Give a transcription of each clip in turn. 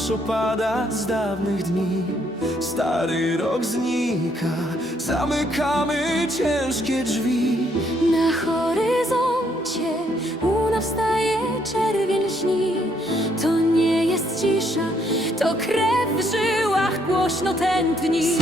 już opada z dawnych dni. Stary rok znika, zamykamy ciężkie drzwi. Na horyzoncie łuna wstaje, czerwień lśni. To nie jest cisza, to krew w żyłach głośno tętni.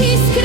He's